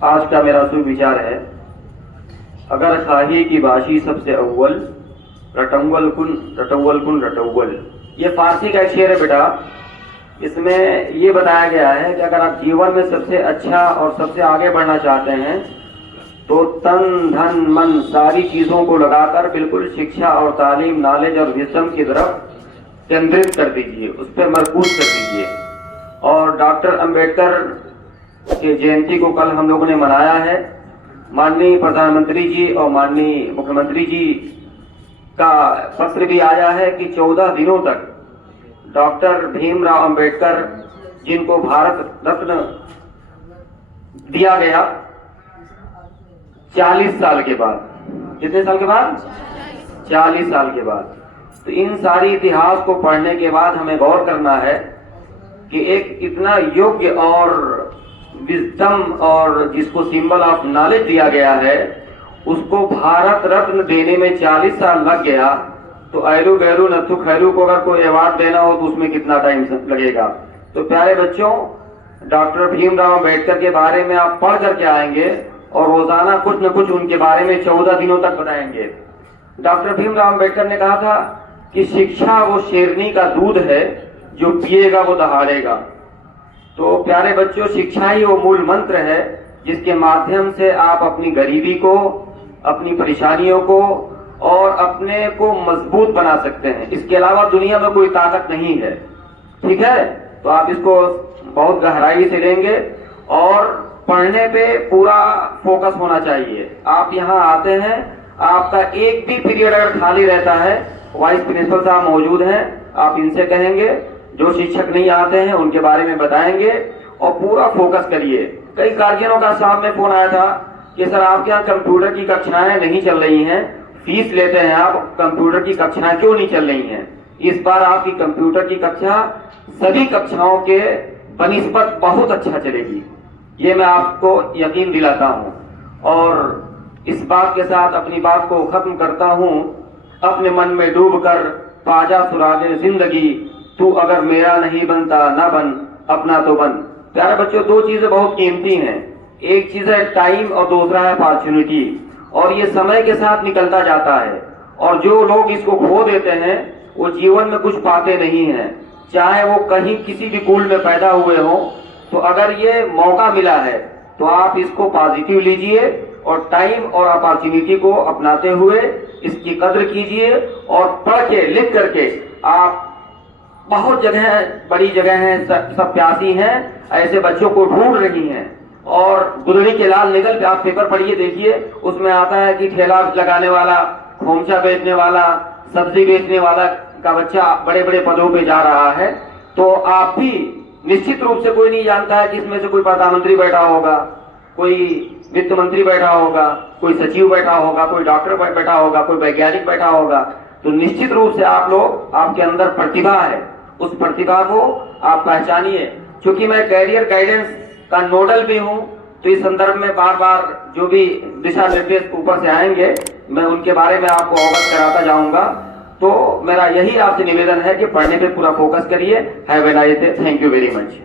आज का मेरा सुविचार है, अगर खाही की बाशी सबसे अव्वल, रटव्वल कुन रटव्वल। ये फारसी का एक शेर है बेटा। इसमें ये बताया गया है कि अगर आप जीवन में सबसे अच्छा और सबसे आगे बढ़ना चाहते हैं तो तन धन मन सारी चीजों को लगाकर बिल्कुल शिक्षा और तालीम, नॉलेज और विजडम की तरफ केंद्रित कर दीजिए, उस पर मरकूज कर दीजिए। और डॉक्टर अंबेडकर की जयंती को कल हम लोगों ने मनाया है। माननीय प्रधानमंत्री जी और माननीय मुख्यमंत्री जी का पत्र भी आया है कि 14 दिनों तक डॉक्टर भीमराव अंबेडकर, जिनको भारत रत्न दिया गया 40 साल के बाद, कितने साल के बाद? 40 साल के बाद। तो इन सारी इतिहास को पढ़ने के बाद हमें गौर करना है कि एक इतना योग्य और विजडम और जिसको सिंबल ऑफ नॉलेज दिया गया है, उसको भारत रत्न देने में 40 साल लग गया। तो ऐरू गैरू नथु खैरू को अगर कोई अवार्ड देना हो तो उसमें कितना टाइम लगेगा। तो प्यारे बच्चों, डॉक्टर भीमराव अंबेडकर के बारे में आप पढ़ करके आएंगे और रोजाना कुछ न कुछ उनके बारे में 14 दिनों तक बताएंगे। डॉक्टर भीमराव अंबेडकर ने कहा था कि शिक्षा वो शेरनी का दूध है, जो पिएगा वो दहाड़ेगा। तो प्यारे बच्चों, शिक्षा ही वो मूल मंत्र है जिसके माध्यम से आप अपनी गरीबी को, अपनी परेशानियों को और अपने को मजबूत बना सकते हैं। इसके अलावा दुनिया में कोई ताकत नहीं है। ठीक है, तो आप इसको बहुत गहराई से लेंगे और पढ़ने पे पूरा फोकस होना चाहिए। आप यहाँ आते हैं, आपका एक भी पीरियड अगर खाली रहता है, वाइस प्रिंसिपल साहब मौजूद हैं, आप इनसे कहेंगे। जो शिक्षक नहीं आते हैं उनके बारे में बताएंगे और पूरा फोकस करिए। कई गार्जियनों का साहब में फोन आया था कि सर आपके यहाँ कंप्यूटर की कक्षाएं नहीं चल रही हैं, फीस लेते हैं आप, कंप्यूटर की कक्षाएं क्यों नहीं चल रही हैं? इस बार आपकी कंप्यूटर की कक्षा सभी कक्षाओं के बनिस्बत बहुत अच्छा चलेगी, ये मैं आपको यकीन दिलाता हूँ। और इस बात के साथ अपनी बात को खत्म करता हूँ। अपने मन में डूब कर पाजा सुरागे जिंदगी, तू अगर मेरा नहीं बनता ना बन, अपना तो बन। प्यारे बच्चों, दो चीजें बहुत कीमती हैं। एक चीज है टाइम और दूसरा है अपॉर्चुनिटी। और ये समय के साथ निकलता जाता है और जो लोग इसको खो देते हैं वो जीवन में कुछ पाते नहीं हैं। चाहे वो कहीं किसी भी कुल में पैदा हुए हो, तो अगर ये मौका मिला है तो आप इसको पॉजिटिव लीजिए और टाइम और अपॉर्चुनिटी को अपनाते हुए इसकी कद्र कीजिए। और पढ़ के लिख करके आप, बहुत जगह बड़ी जगह हैं, सब प्यासी हैं, ऐसे बच्चों को ढूंढ रही हैं। और गुदड़ी के लाल निकल पे आप पेपर पढ़िए, देखिए उसमें आता है कि ठेला लगाने वाला, खोमचा बेचने वाला, सब्जी बेचने वाला का बच्चा बड़े बड़े पदों पे जा रहा है। तो आप भी निश्चित रूप से, कोई नहीं जानता है कि इसमें से कोई प्रधानमंत्री बैठा होगा, कोई वित्त मंत्री बैठा होगा, कोई सचिव बैठा होगा, कोई डॉक्टर बैठा होगा, कोई वैज्ञानिक बैठा होगा। तो निश्चित रूप से आप लोग, आपके अंदर प्रतिभा है, उस प्रतिभा को आप पहचानिए। क्योंकि मैं कैरियर गाइडेंस का नोडल भी हूं, तो इस संदर्भ में बार बार जो भी दिशा निर्देश ऊपर से आएंगे मैं उनके बारे में आपको अवगत कराता जाऊंगा। तो मेरा यही आपसे निवेदन है कि पढ़ने पे पूरा फोकस करिए। Have a nice day. Thank you very much.